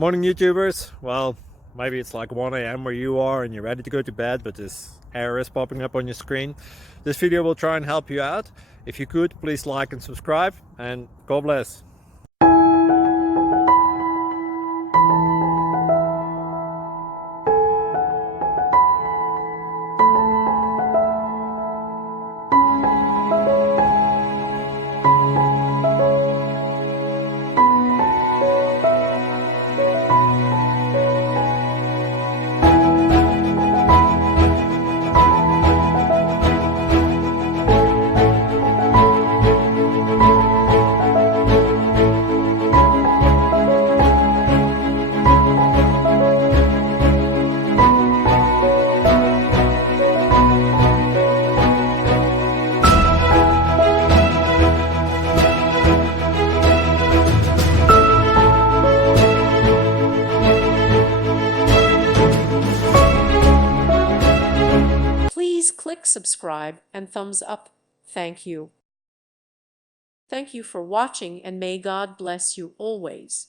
Morning YouTubers. Well, maybe it's like 1 a.m. where you are and you're ready to go to bed, but this error is popping up on your screen. This video will try and help you out. If you could, please like and subscribe, and God bless. Please click subscribe and thumbs up. Thank you. Thank you for watching, and may God bless you always.